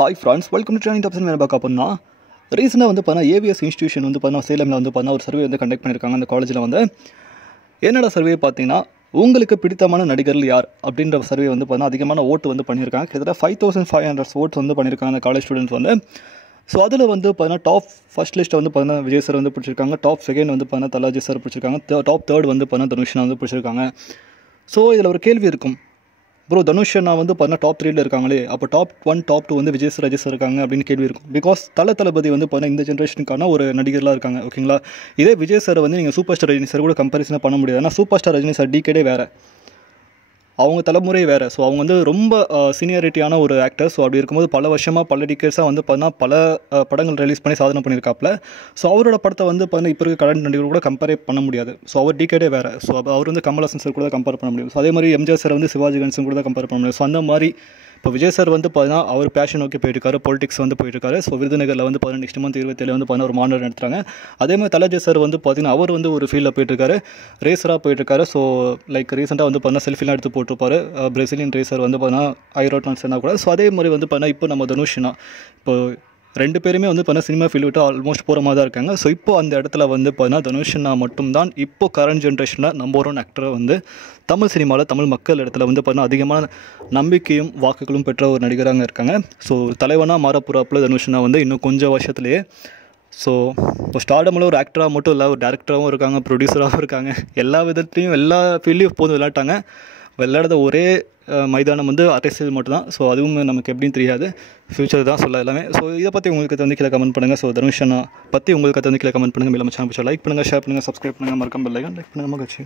Hi friends, welcome to training tops. என்ன பார்க்க அப்படின்னா, ரீசெண்டாக வந்து பார்த்தா ஏவிஎஸ் இன்ஸ்டியூஷன் வந்து பார்த்தா சேலமில் வந்து பார்த்தா ஒரு சர்வே வந்து கண்டக்ட் பண்ணியிருக்காங்க. அந்த காலேஜில் வந்து என்னோட சர்வே பார்த்தீங்கன்னா, உங்களுக்கு பிடித்தமான நடிகர்கள் யார் அப்படின்ற சர்வே வந்து பார்த்தா அதிகமான ஓட்டு வந்து பண்ணியிருக்காங்க. கிட்டத்தட்ட 5500 ஓட்ஸ் வந்து பண்ணியிருக்காங்க அந்த காலேஜ் ஸ்டூடெண்ட்ஸ் வந்து. ஸோ அதில் வந்து பார்த்தீங்கன்னா டாப் ஃபர்ஸ்ட் லிஸ்ட்டை வந்து பார்த்தீங்கன்னா விஜய் சார் வந்து பிடிச்சிருக்காங்க. டாப் செகண்ட் வந்து பார்த்தீங்கன்னா தலாஜி சார் பிடிச்சிருக்காங்க. டாப் தேர்ட் வந்து பார்த்தீங்கன்னா தனுஷ் வந்து பிடிச்சிருக்காங்க. ஸோ இதில் ஒரு கேள்வி இருக்கும், ப்ரோ தனுஷ் நான் வந்து பார்த்தீங்கன்னா டாப் 3 இருக்காங்களே, அப்போ டாப் 1 டாப் 2 வந்து விஜய் சார் ராஜேஷ் சார் இருக்காங்க அப்படின்னு கேள்வி இருக்கும். பிகாஸ் தளபதி வந்து பார்த்தீங்கன்னா இந்த ஜென்ரேஷனுக்கான ஒரு நடிகர்களாக இருக்காங்க. ஓகேங்களா, இதே விஜய் சார் வந்து நீங்கள் சூப்பர் ஸ்டார் ரஜினி சார் கூட கம்பேரிசனாக பண்ண முடியாது. ஆனால் சூப்பர் ஸ்டார் ரஜினி சார் டிகேடே வேறு, அவங்க தலைமுறை வேறு. ஸோ அவங்க வந்து ரொம்ப சீனியாரிட்டியான ஒரு ஆக்டர். ஸோ அப்படி இருக்கும்போது பல வருஷமாக பல டிகேட்ஸாக வந்து பார்த்தீங்கன்னா பல படங்கள் ரிலீஸ் பண்ணி சாதனை பண்ணியிருக்காப்புல. ஸோ அவரோட படத்தை வந்து பார்த்தீங்கன்னா இப்போ இருக்க கரண்ட் நடிகர் கூட கம்பேர் பண்ண முடியாது. ஸோ அவர் டிகேடே வேறு. ஸோ அவர் வந்து கமல்ஹாசன் சார் கூட தான் கம்பேர் பண்ண முடியும். ஸோ அதே மாதிரி எம்ஜிஆர் சார் வந்து சிவாஜி கணேசன் கூட தான் கம்பேர் பண்ண முடியும். ஸோ அந்த மாதிரி இப்போ விஜய் சார் வந்து பார்த்தீங்கன்னா அவர் பேஷன் நோக்கி போயிட்டுருக்காரு, பொலிட்டிக்ஸ் வந்து போயிட்டுருக்காரு. ஸோ விருதுநகரில் வந்து பார்த்தீங்கன்னா நெக்ஸ்ட் மந்த் 27 வந்து பார்த்தீங்கன்னா ஒரு மாநாடு நடத்துகிறாங்க. அதே மாதிரி தலாஜி சார் வந்து பார்த்தீங்கன்னா அவர் வந்து ஒரு ஃபீல்டில் போயிட்டுருக்காரு, ரேசராக போயிட்டுருக்காரு. ஸோ லைக் ரீசெண்டாக வந்து பார்த்தீங்கன்னா செல்ஃபிலாம் எடுத்து போட்டிருப்பாரு. பிரேசிலியன் ரேசர் வந்து பார்த்தீங்கன்னா ஐரோட்னான்ஸ் என்ன கூட. ஸோ அதே மாதிரி வந்து பார்த்தீங்கன்னா இப்போ நம்ம தனுஷ்னா இப்போ 2 பேருமே வந்து பார்த்தீங்கன்னா சினிமா ஃபீல்டு விட்டு ஆல்மோஸ்ட் போகிற மாதிரி தான் இருக்காங்க. ஸோ இப்போ அந்த இடத்துல வந்து பார்த்தீங்கன்னா தனுஷ்னா மட்டும்தான் இப்போ கரண்ட் ஜென்ரேஷனில் நம்பர் 1 ஆக்டரை வந்து தமிழ் சினிமாவில் தமிழ் மக்கள் இடத்துல வந்து பார்த்தீங்கன்னா அதிகமான நம்பிக்கையும் வாக்குகளும் பெற்ற ஒரு நடிகராக இருக்காங்க. ஸோ தலைவனாக மாறப்போகிறாப்புல தனுஷ்னா வந்து இன்னும் கொஞ்சம் வருஷத்துலேயே. ஸோ இப்போ ஸ்டார்டமில் ஒரு ஆக்டராக மட்டும் இல்லை, ஒரு டேரக்டராகவும் இருக்காங்க, ப்ரொடியூசராகவும் இருக்காங்க. எல்லா விதத்துலையும் எல்லா ஃபீல்ட்லேயும் போதும் விளையாட்டாங்க. விளையாடுற ஒரே மைதானம் வந்து அரசியல் மட்டும்தான். ஸோ அதுவும் நமக்கு எப்படின்னு தெரியாது, ஃப்யூச்சர் தான் சொல்ல எல்லாமே. ஸோ இதை பற்றி உங்களுக்கு வந்து கீழே கமெண்ட் பண்ணுங்கள். ஸோ தனுஷ் அண்ணா பற்றி உங்களுக்கு வந்து கீழே கமெண்ட் பண்ணுங்கள். மேலும் சேனல் லைக் பண்ணுங்கள், ஷேர் பண்ணுங்கள், சப்ஸ்கிரைப் பண்ணுங்கள், மறக்காம பெல் ஐகான் லைக் பண்ணுங்கள். மகிழ்ச்சி.